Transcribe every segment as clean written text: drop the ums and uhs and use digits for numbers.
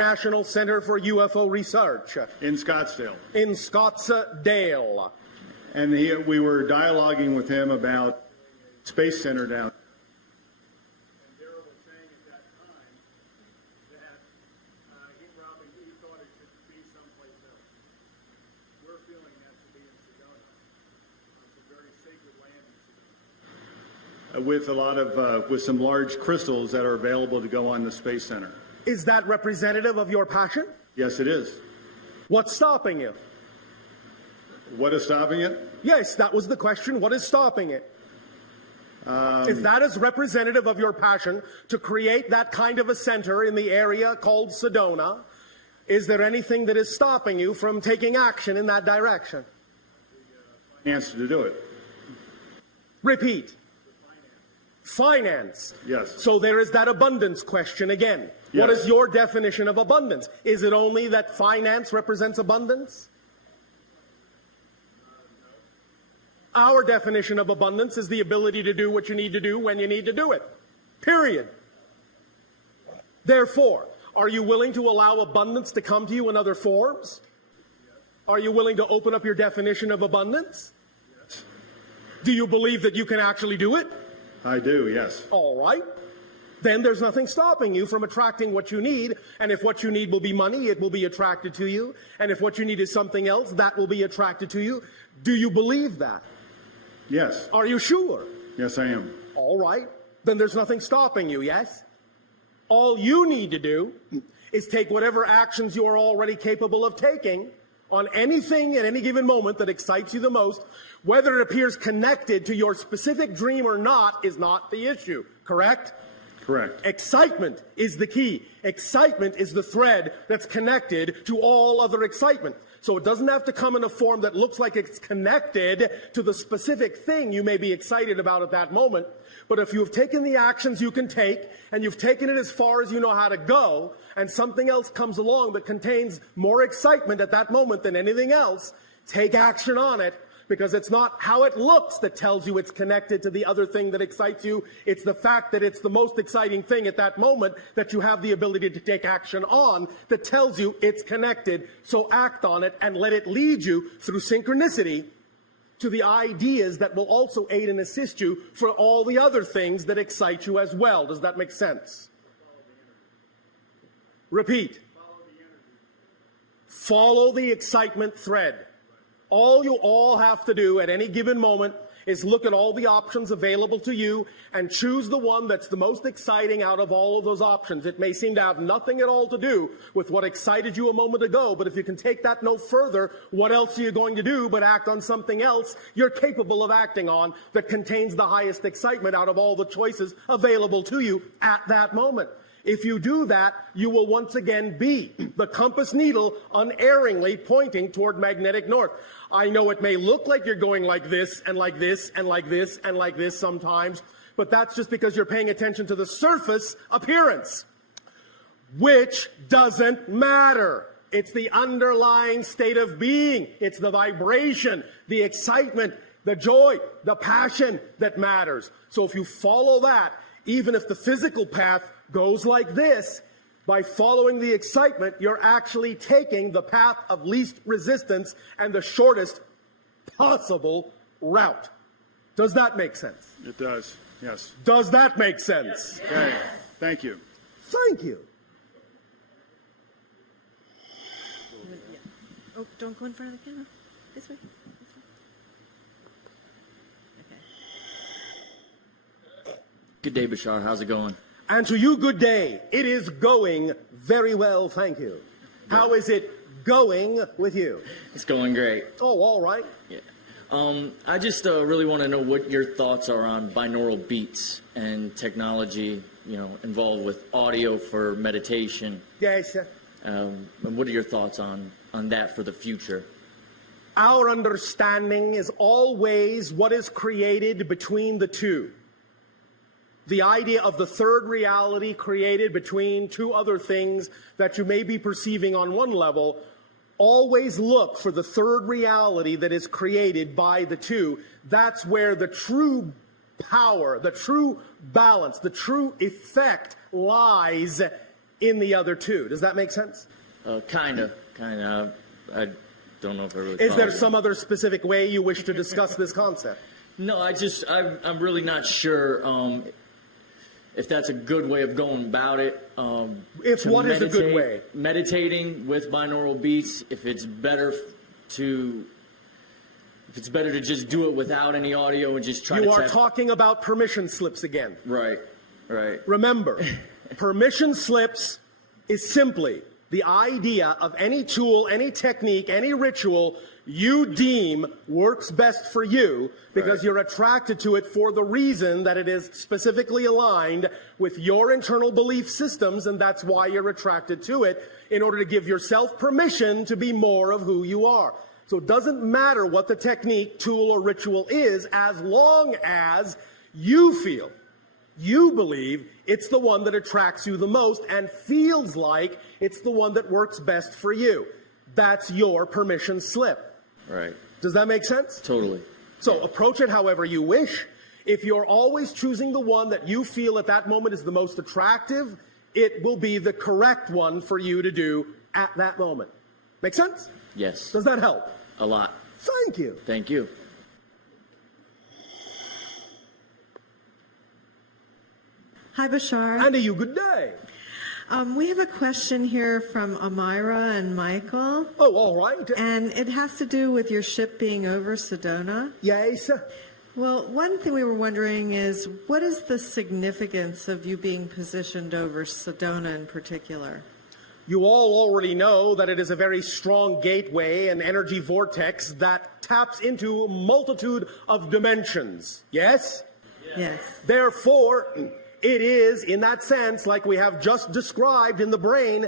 National Center for UFO Research. In Scottsdale. In Scottsdale. And we were dialoguing with him about Space Center down. And Daryl was saying at that time that he thought it should be someplace else. We're feeling that to be in Sedona. It's a very sacred land in Sedona. With a lot of, with some large crystals that are available to go on the Space Center. Is that representative of your passion? Yes, it is. What's stopping you? What is stopping it? Yes, that was the question. What is stopping it? If that is representative of your passion to create that kind of a center in the area called Sedona, is there anything that is stopping you from taking action in that direction? Answer to do it. Repeat. Finance. Yes. So there is that abundance question again. Yes. What is your definition of abundance? Is it only that finance represents abundance? Our definition of abundance is the ability to do what you need to do when you need to do it. Period. Therefore, are you willing to allow abundance to come to you in other forms? Are you willing to open up your definition of abundance? Yes. Do you believe that you can actually do it? I do, yes. All right. Then there's nothing stopping you from attracting what you need. And if what you need will be money, it will be attracted to you. And if what you need is something else, that will be attracted to you. Do you believe that? Yes. Are you sure? Yes, I am. All right. Then there's nothing stopping you, yes? All you need to do is take whatever actions you are already capable of taking on anything at any given moment that excites you the most. Whether it appears connected to your specific dream or not is not the issue, correct? Correct. Excitement is the key. Excitement is the thread that's connected to all other excitement. So it doesn't have to come in a form that looks like it's connected to the specific thing you may be excited about at that moment. But if you have taken the actions you can take, and you've taken it as far as you know how to go, and something else comes along that contains more excitement at that moment than anything else, take action on it. Because it's not how it looks that tells you it's connected to the other thing that excites you. It's the fact that it's the most exciting thing at that moment that you have the ability to take action on that tells you it's connected. So act on it and let it lead you through synchronicity to the ideas that will also aid and assist you for all the other things that excite you as well. Does that make sense? Repeat. Follow the excitement thread. All you all have to do at any given moment is look at all the options available to you and choose the one that's the most exciting out of all of those options. It may seem to have nothing at all to do with what excited you a moment ago, but if you can take that no further, what else are you going to do but act on something else you're capable of acting on that contains the highest excitement out of all the choices available to you at that moment? If you do that, you will once again be the compass needle unerringly pointing toward magnetic north. I know it may look like you're going like this and like this and like this and like this sometimes, but that's just because you're paying attention to the surface appearance, which doesn't matter. It's the underlying state of being. It's the vibration, the excitement, the joy, the passion that matters. So if you follow that, even if the physical path goes like this, by following the excitement, you're actually taking the path of least resistance and the shortest possible route. Does that make sense? It does, yes. Does that make sense? Yes. Okay, thank you. Thank you. Oh, don't go in front of the camera. This way. Okay. Good day, Bashar. How's it going? And to you, good day. It is going very well, thank you. How is it going with you? It's going great. Oh, all right. Yeah. I just really want to know what your thoughts are on binaural beats and technology, involved with audio for meditation. Yes, sir. And what are your thoughts on that for the future? Our understanding is always what is created between the two. The idea of the third reality created between two other things that you may be perceiving on one level, always look for the third reality that is created by the two. That's where the true power, the true balance, the true effect lies in the other two. Does that make sense? Kinda. I don't know if I really. Is there follow. some other specific way you wish to discuss this concept? No, I'm really not sure if that's a good way of going about it. If to what is a good way? Meditating with binaural beats. If it's better to just do it without any audio and just try to. You are test. talking about permission slips again. Right. Remember, permission slips is simply the idea of any tool, any technique, any ritual you deem works best for you because you're attracted to it for the reason that it is specifically aligned with your internal belief systems, and that's why you're attracted to it, in order to give yourself permission to be more of who you are. So it doesn't matter what the technique, tool, or ritual is, as long as you feel, you believe it's the one that attracts you the most and feels like it's the one that works best for you. That's your permission slip. Right. Does that make sense? Totally. So approach it however you wish. If you're always choosing the one that you feel at that moment is the most attractive, it will be the correct one for you to do at that moment. Make sense? Yes. Does that help? A lot. Thank you. Thank you. Hi, Bashar. And to you, good day. We have a question here from Amira and Michael, Oh, all right. and it has to do with your ship being over Sedona. Yes. Well, one thing we were wondering is, what is the significance of you being positioned over Sedona in particular? You all already know that it is a very strong gateway, an energy vortex that taps into a multitude of dimensions. Yes? Yes. Therefore, it is, in that sense, like we have just described in the brain,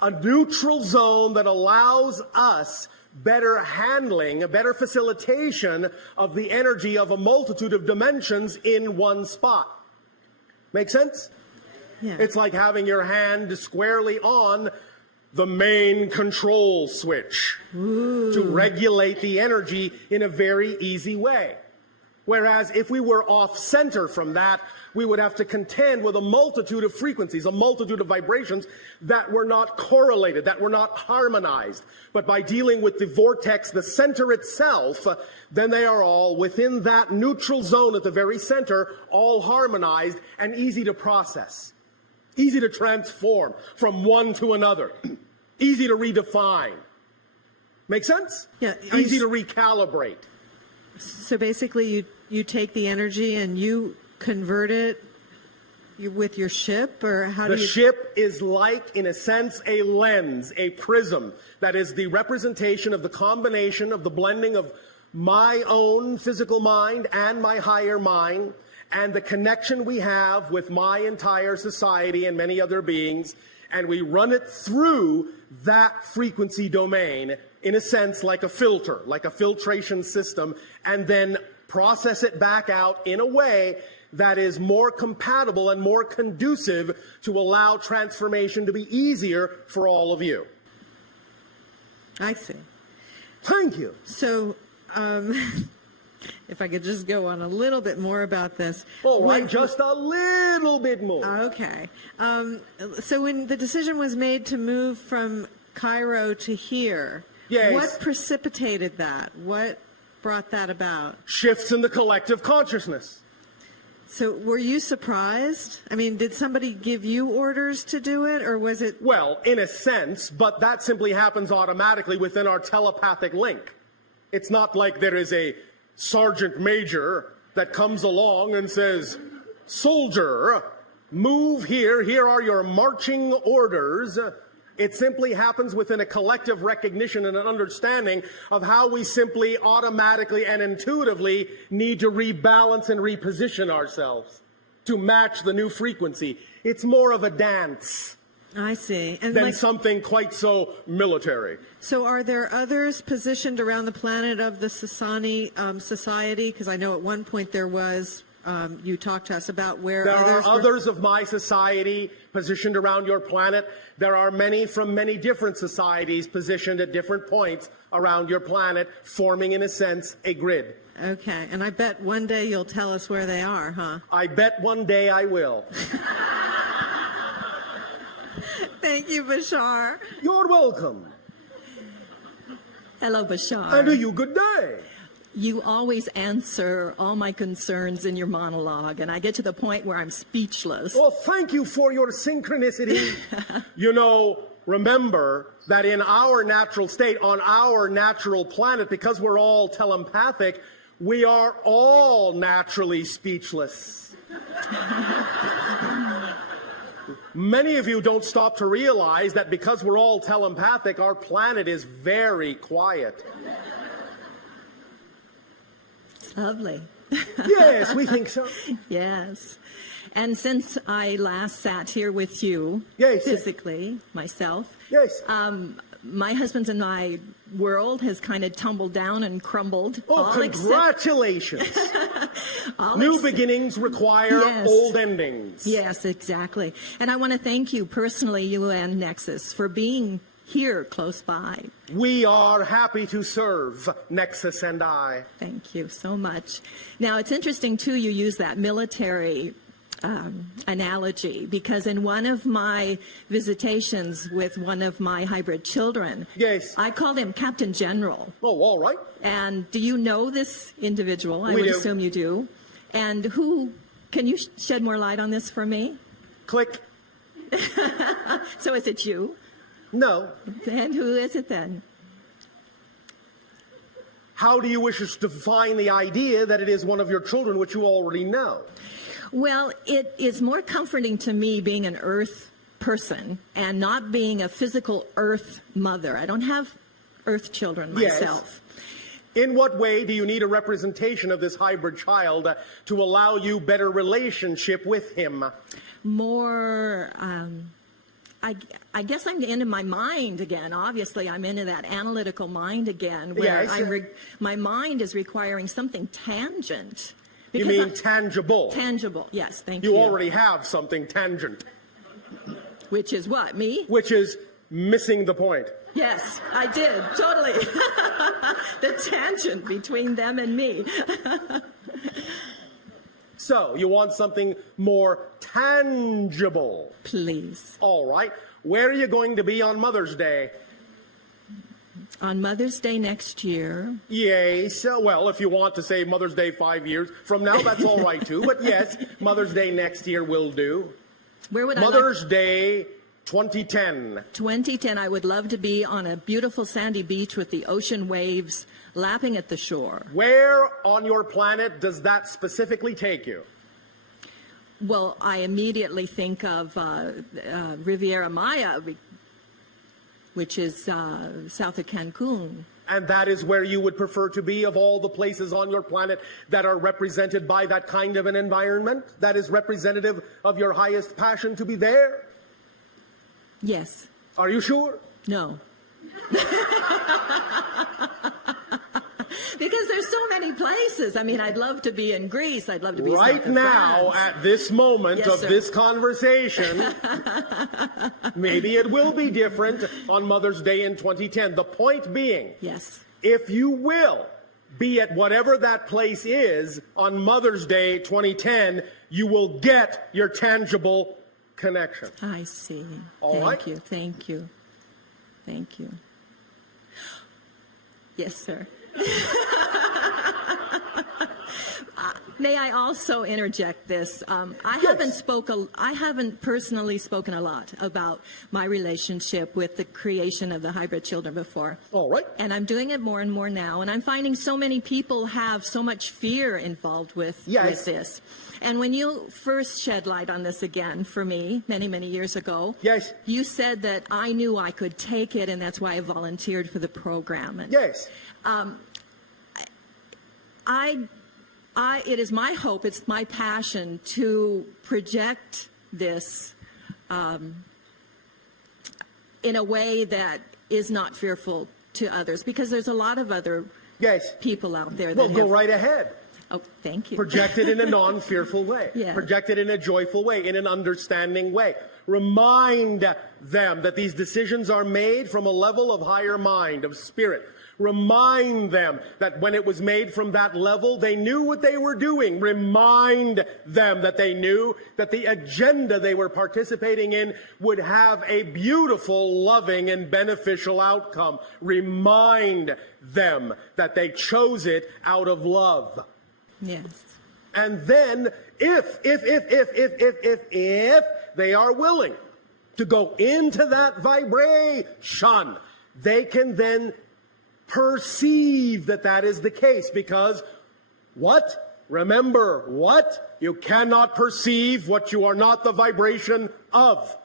a neutral zone that allows us better handling, a better facilitation of the energy of a multitude of dimensions in one spot. Make sense? Yeah. It's like having your hand squarely on the main control switch to regulate the energy in a very easy way. Whereas if we were off center from that, we would have to contend with a multitude of frequencies, a multitude of vibrations that were not correlated, that were not harmonized. But by dealing with the vortex, the center itself, then they are all within that neutral zone at the very center, all harmonized and easy to process, easy to transform from one to another, easy to redefine. Make sense? Yeah. Easy to recalibrate. So basically, you take the energy and you convert it with your ship, or how do The you? ship is like, in a sense, a lens, a prism, that is the representation of the combination of the blending of my own physical mind and my higher mind, and the connection we have with my entire society and many other beings, and we run it through that frequency domain, in a sense, like a filter, like a filtration system, and then process it back out in a way that is more compatible and more conducive to allow transformation to be easier for all of you. I see. Thank you. So, if I could just go on a little bit more about this. All right, When- just a little bit more. Okay. So when the decision was made to move from Cairo to here, Yes. what precipitated that? What brought that about? Shifts in the collective consciousness. So were you surprised? I mean, did somebody give you orders to do it, or was it? Well, in a sense, but that simply happens automatically within our telepathic link. It's not like there is a sergeant major that comes along and says, "Soldier, move here. Here are your marching orders." It simply happens within a collective recognition and an understanding of how we simply automatically and intuitively need to rebalance and reposition ourselves to match the new frequency. It's more of a dance I see. And than something quite so military. so are there others positioned around the planet of the Sasani society? Because I know at one point there was. You talked to us about where There others are others of my society positioned around your planet. There are many from many different societies positioned at different points around your planet, forming, in a sense, a grid. Okay, and I bet one day you'll tell us where they are, huh? I bet one day I will. Thank you, Bashar. You're welcome. Hello, Bashar. And to you, good day. You always answer all my concerns in your monologue, and I get to the point where I'm speechless. Well, thank you for your synchronicity. You know, remember that in our natural state, on our natural planet, because we're all telepathic, we are all naturally speechless. Many of you don't stop to realize that because we're all telepathic, our planet is very quiet. Lovely. Yes, we think so. Yes. And since I last sat here with you, Yes. physically, myself, Yes. my husband's and my world has kind of tumbled down and crumbled. Oh, all congratulations. all New except- beginnings require Yes. old endings. Yes, exactly. And I want to thank you personally, you and Nexus, for being here close by. We are happy to serve, Nexus and I. Thank you so much. Now, it's interesting, too, you use that military analogy, because in one of my visitations with one of my hybrid children, Yes. I called him Captain General. Oh, all right. And do you know this individual? I We would do. assume you do. And who, can you shed more light on this for me? Click. So is it you? No. And who is it then? How do you wish us to define the idea that it is one of your children, which you already know? Well, it is more comforting to me being an earth person and not being a physical earth mother. I don't have earth children Yes. myself. In what way do you need a representation of this hybrid child to allow you better relationship with him? More, I guess I'm into my mind again. Obviously, I'm into that analytical mind again, where Yes. my mind is requiring something tangent. You Because mean tangible. tangible? Yes, thank you. You already have something tangent, Which is what? Me? which is missing the point. Yes, I did, totally. The tangent between them and me. So, you want something more tangible. Please. All right. Where are you going to be on Mother's Day? On Mother's Day next year, Yes. Well, if you want to say Mother's Day 5 years from now, that's all right too. But yes, Mother's Day next year will do. where would I Mother's like? Day 2010. 2010, I would love to be on a beautiful sandy beach with the ocean waves lapping at the shore. Where on your planet does that specifically take you? Well, I immediately think of Riviera Maya, which is south of Cancun. And that is where you would prefer to be of all the places on your planet that are represented by that kind of an environment? That is representative of your highest passion to be there? Yes. Are you sure? No. Because there's so many places. I mean, I'd love to be in Greece. I'd love to be south Right of now, France. at this moment Yes, of sir. this conversation, maybe it will be different on Mother's Day in 2010. The point being, Yes. if you will be at whatever that place is on Mother's Day 2010, you will get your tangible connection. I see. All Thank right. you. Thank you. Thank you. Yes, sir. May I also interject this? I haven't personally spoken a lot about my relationship with the creation of the hybrid children before. All right. And I'm doing it more and more now. And I'm finding so many people have so much fear involved with Yes. this. And when you first shed light on this again for me many, many years ago, Yes. you said that I knew I could take it, and that's why I volunteered for the program. And Yes. it is my hope, it's my passion to project this in a way that is not fearful to others, because there's a lot of other Yes. people out there that Well, go have... right ahead. Oh, thank you. Project it in a non-fearful way. Yeah. Project it in a joyful way, in an understanding way. Remind them that these decisions are made from a level of higher mind, of spirit. Remind them that when it was made from that level, they knew what they were doing. Remind them that they knew that the agenda they were participating in would have a beautiful, loving, and beneficial outcome. Remind them that they chose it out of love. Yes. And then, if they are willing to go into that vibration, they can then perceive that that is the case, because what? Remember what? You cannot perceive what you are not the vibration of.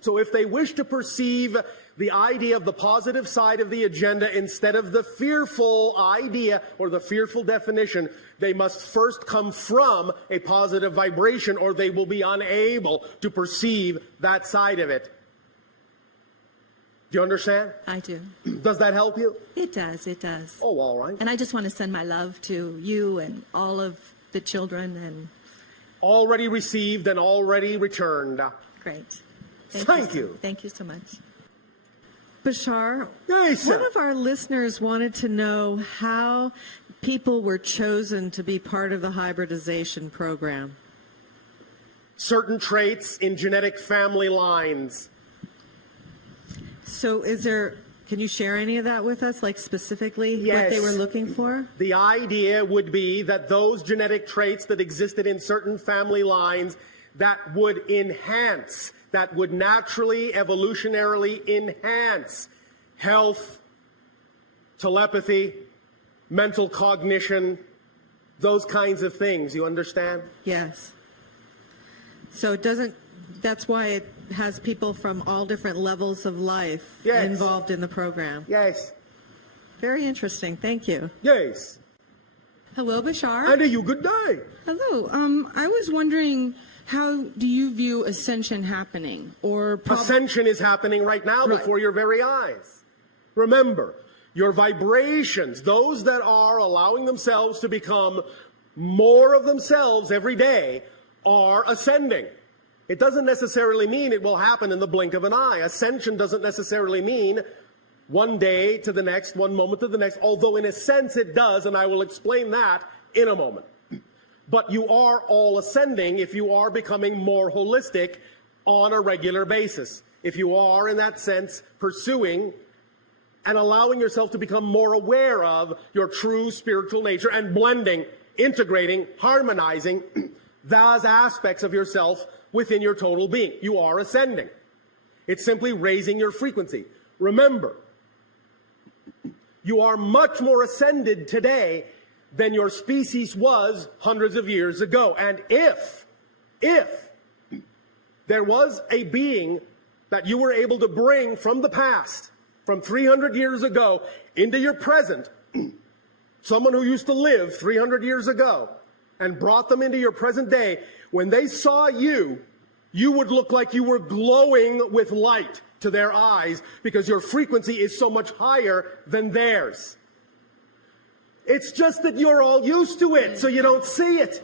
So if they wish to perceive the idea of the positive side of the agenda instead of the fearful idea or the fearful definition, they must first come from a positive vibration, or they will be unable to perceive that side of it. Do you understand? I do. Does that help you? It does. It does. Oh, all right. And I just want to send my love to you and all of the children. And Already received and already returned. great. Thank you. Thank you so much. Bashar, Yes, one sir. of our listeners wanted to know how people were chosen to be part of the hybridization program. Certain traits in genetic family lines. So can you share any of that with us, like specifically what they Yes. were looking for? The idea would be that those genetic traits that existed in certain family lines that would enhance, that would naturally, evolutionarily enhance health, telepathy, mental cognition, those kinds of things. You understand? Yes. So that's why it has people from all different levels of life Yes. involved in the program. Yes. Very interesting. Thank you. Yes. Hello, Bashar. And you good day. Hello. I was wondering, how do you view ascension happening? Or Ascension is happening right now Right. before your very eyes. Remember, your vibrations, those that are allowing themselves to become more of themselves every day, are ascending. It doesn't necessarily mean it will happen in the blink of an eye. Ascension doesn't necessarily mean one day to the next, one moment to the next, although in a sense it does, and I will explain that in a moment. But you are all ascending if you are becoming more holistic on a regular basis. If you are, in that sense, pursuing and allowing yourself to become more aware of your true spiritual nature and blending, integrating, harmonizing those aspects of yourself within your total being. You are ascending. It's simply raising your frequency. Remember, you are much more ascended today than your species was hundreds of years ago. And if there was a being that you were able to bring from the past, from 300 years ago, into your present, someone who used to live 300 years ago, and brought them into your present day, when they saw you, you would look like you were glowing with light to their eyes because your frequency is so much higher than theirs. It's just that you're all used to it, so you don't see it.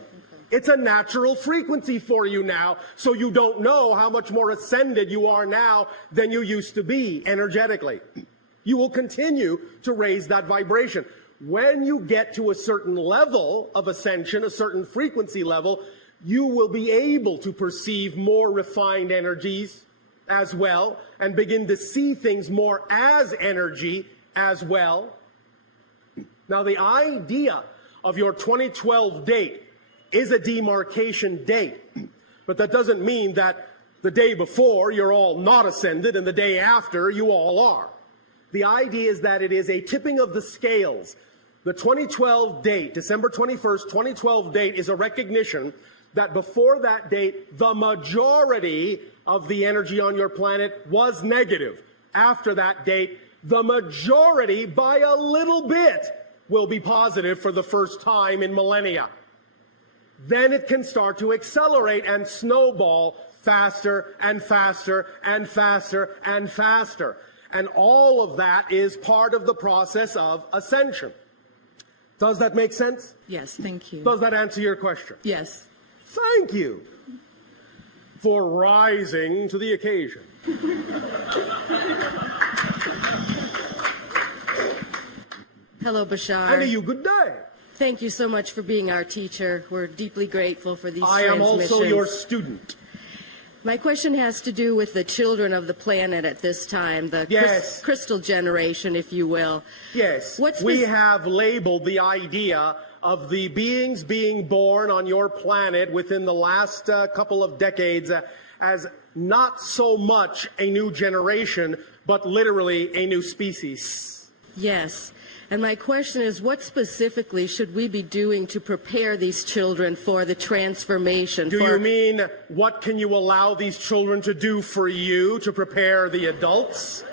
It's a natural frequency for you now, so you don't know how much more ascended you are now than you used to be energetically. You will continue to raise that vibration. When you get to a certain level of ascension, a certain frequency level, you will be able to perceive more refined energies as well and begin to see things more as energy as well. Now, the idea of your 2012 date is a demarcation date, but that doesn't mean that the day before you're all not ascended and the day after you all are. The idea is that it is a tipping of the scales. The 2012 date, December 21st, 2012 date, is a recognition that before that date, the majority of the energy on your planet was negative. After that date, the majority, by a little bit, will be positive for the first time in millennia. Then it can start to accelerate and snowball faster and faster and faster and faster. And all of that is part of the process of ascension. Does that make sense? yes, thank you. Does that answer your question? Yes. Thank you for rising to the occasion. Hello, Bashar. And to you, good day. Thank you so much for being our teacher. We're deeply grateful for these I am transmissions. also your student. My question has to do with the children of the planet at this time, the Yes. crystal generation, if you will. Yes, What's we this- have labeled the idea of the beings being born on your planet within the last couple of decades as not so much a new generation, but literally a new species. Yes. And my question is, what specifically should we be doing to prepare these children for the transformation? Do you mean what can you allow these children to do for you to prepare the adults?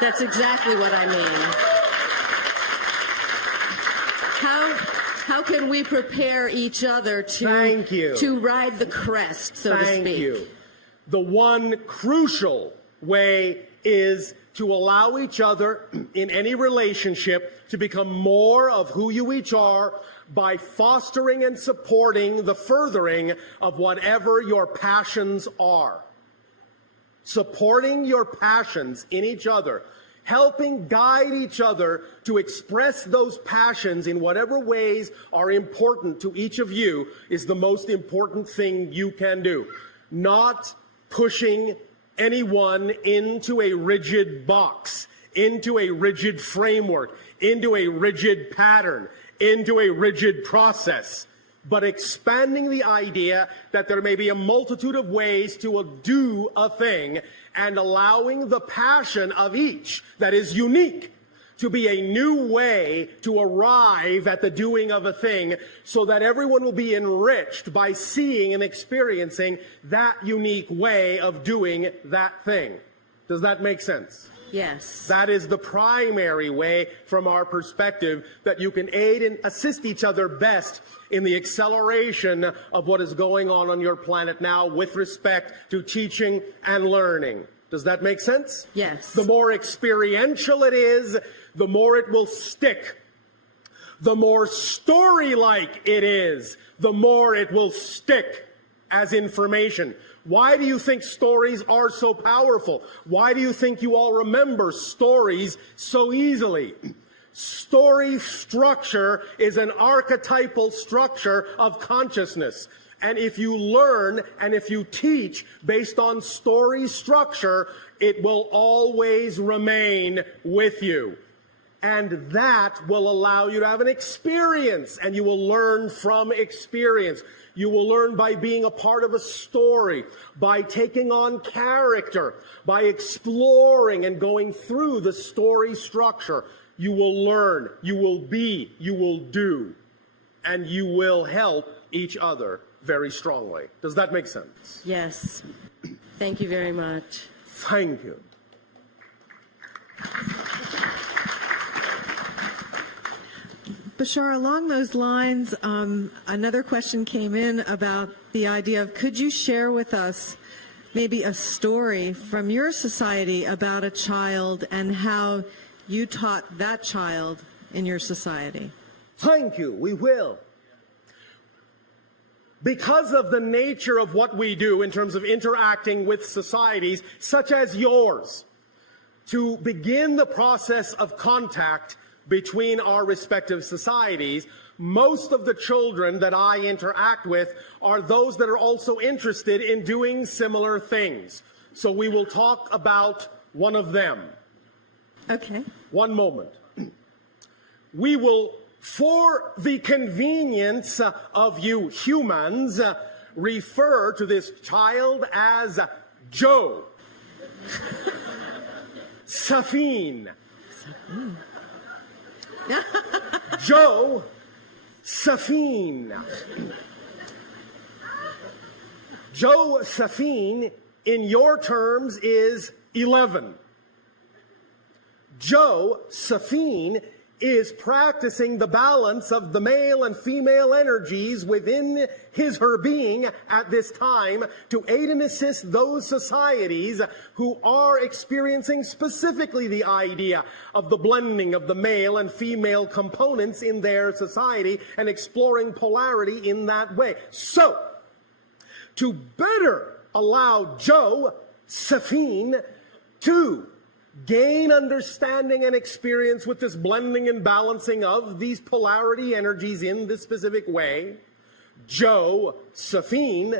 That's exactly what I mean. How can we prepare each other Thank you. to ride the crest, so to speak? Thank you. The one crucial way is to allow each other in any relationship to become more of who you each are by fostering and supporting the furthering of whatever your passions are. Supporting your passions in each other, helping guide each other to express those passions in whatever ways are important to each of you is the most important thing you can do. Not pushing anyone into a rigid box, into a rigid framework, into a rigid pattern, into a rigid process, but expanding the idea that there may be a multitude of ways to do a thing and allowing the passion of each that is unique to be a new way to arrive at the doing of a thing so that everyone will be enriched by seeing and experiencing that unique way of doing that thing. Does that make sense? Yes. That is the primary way from our perspective that you can aid and assist each other best in the acceleration of what is going on your planet now with respect to teaching and learning. Does that make sense? Yes. The more experiential it is, the more it will stick. The more story-like it is, the more it will stick as information. Why do you think stories are so powerful? Why do you think you all remember stories so easily? Story structure is an archetypal structure of consciousness. And if you learn and if you teach based on story structure, it will always remain with you. And that will allow you to have an experience, and you will learn from experience. You will learn by being a part of a story, by taking on character, by exploring and going through the story structure. You will learn, you will be, you will do, and you will help each other very strongly. Does that make sense? Yes. Thank you very much. Thank you. Bashar, along those lines, another question came in about the idea of, could you share with us maybe a story from your society about a child and how you taught that child in your society? Thank you, we will. Because of the nature of what we do in terms of interacting with societies such as yours, to begin the process of contact between our respective societies, most of the children that I interact with are those that are also interested in doing similar things. So we will talk about one of them. Okay. One moment. We will, for the convenience of you humans, refer to this child as Joe. Safine. Joe Safine. Joe Safine, in your terms, is 11. Joe Safine is practicing the balance of the male and female energies within her being at this time to aid and assist those societies who are experiencing specifically the idea of the blending of the male and female components in their society and exploring polarity in that way. So, to better allow Joe Safine to gain understanding and experience with this blending and balancing of these polarity energies in this specific way, Josephine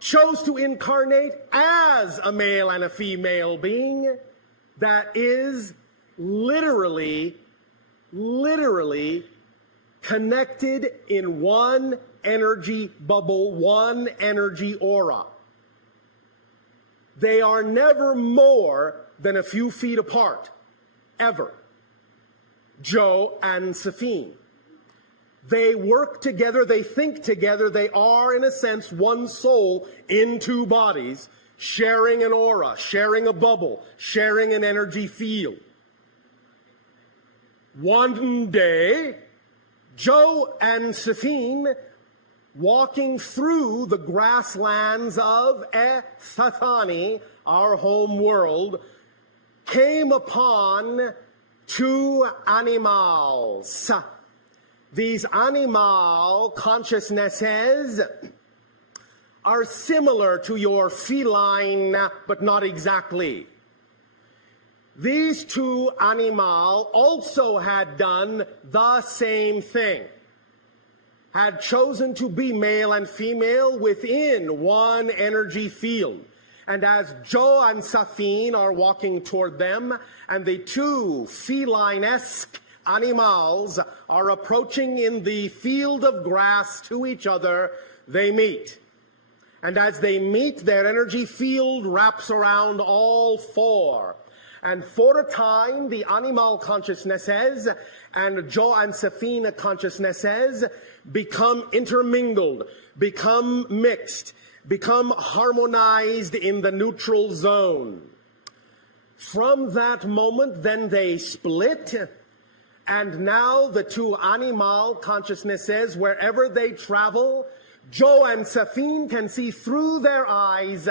chose to incarnate as a male and a female being that is literally connected in one energy bubble, one energy aura. They are never more than a few feet apart, ever. Joe and Safine. They work together, they think together, they are, in a sense, one soul in two bodies, sharing an aura, sharing a bubble, sharing an energy field. One day, Joe and Safine, walking through the grasslands of Eththani, our home world, came upon two animals. These animal consciousnesses are similar to your feline, but not exactly. These two animals also had done the same thing, had chosen to be male and female within one energy field. And as Joe and Safine are walking toward them, and the two feline-esque animals are approaching in the field of grass to each other, they meet. And as they meet, their energy field wraps around all four. And for a time, the animal consciousnesses and Joe and Safine consciousnesses become intermingled, become mixed, become harmonized in the neutral zone. From that moment, then they split, and now the two animal consciousnesses, wherever they travel, Joe and Safine can see through their eyes,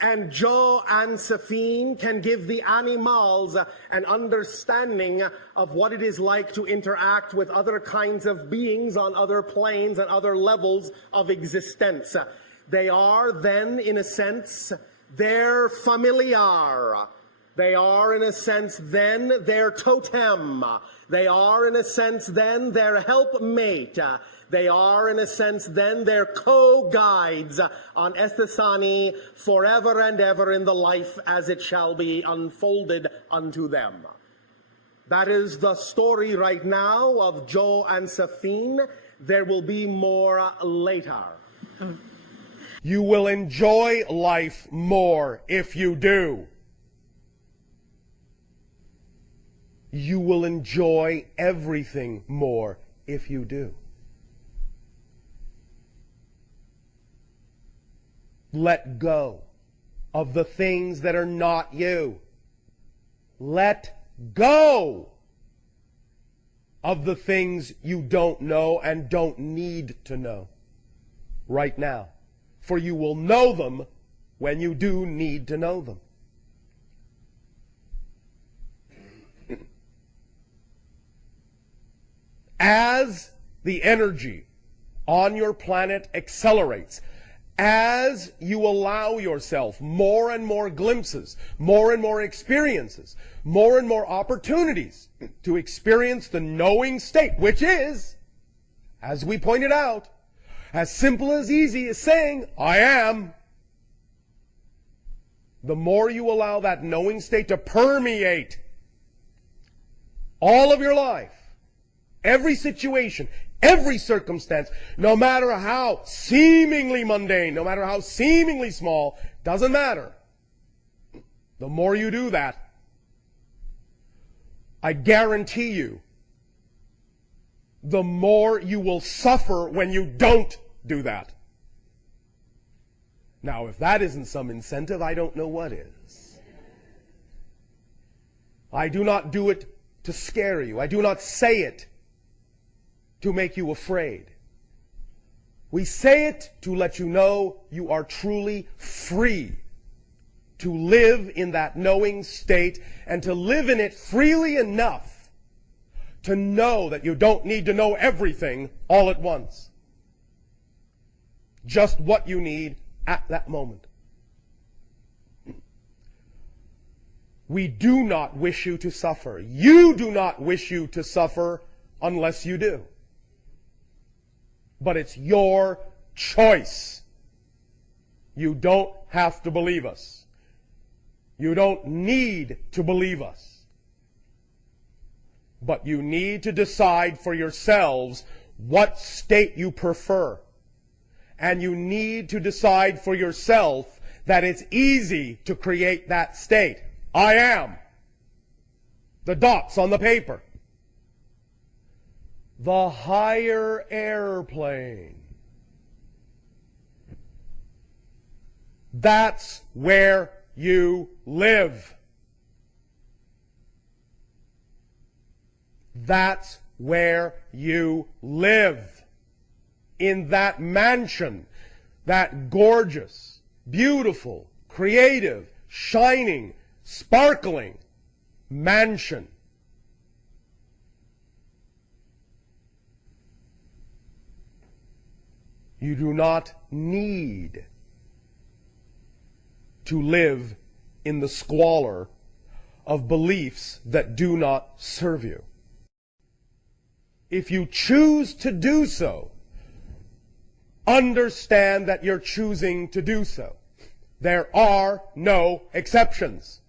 and Joe and Safine can give the animals an understanding of what it is like to interact with other kinds of beings on other planes and other levels of existence. They are then, in a sense, their familiar. They are, in a sense, then their totem. They are, in a sense, then their helpmate. They are, in a sense, then their co-guides on Eththani forever and ever in the life as it shall be unfolded unto them. That is the story right now of Joe and Safine. There will be more later. You will enjoy life more if you do. You will enjoy everything more if you do. Let go of the things that are not you. Let go of the things you don't know and don't need to know right now. For you will know them when you do need to know them. As the energy on your planet accelerates, as you allow yourself more and more glimpses, more and more experiences, more and more opportunities to experience the knowing state, which is, as we pointed out, as simple as easy as saying, I am. The more you allow that knowing state to permeate all of your life, every situation, every circumstance, no matter how seemingly mundane, no matter how seemingly small, doesn't matter. The more you do that, I guarantee you, the more you will suffer when you don't do that. Now, if that isn't some incentive, I don't know what is. I do not do it to scare you. I do not say it to make you afraid. We say it to let you know you are truly free to live in that knowing state and to live in it freely enough to know that you don't need to know everything all at once. Just what you need at that moment. We do not wish you to suffer. You do not wish you to suffer unless you do. But it's your choice. You don't have to believe us. You don't need to believe us. But you need to decide for yourselves what state you prefer. And you need to decide for yourself that it's easy to create that state. I am. The dots on the paper. The higher airplane. That's where you live. That's where you live. In that mansion, that gorgeous, beautiful, creative, shining, sparkling mansion. You do not need to live in the squalor of beliefs that do not serve you. If you choose to do so, understand that you're choosing to do so. There are no exceptions.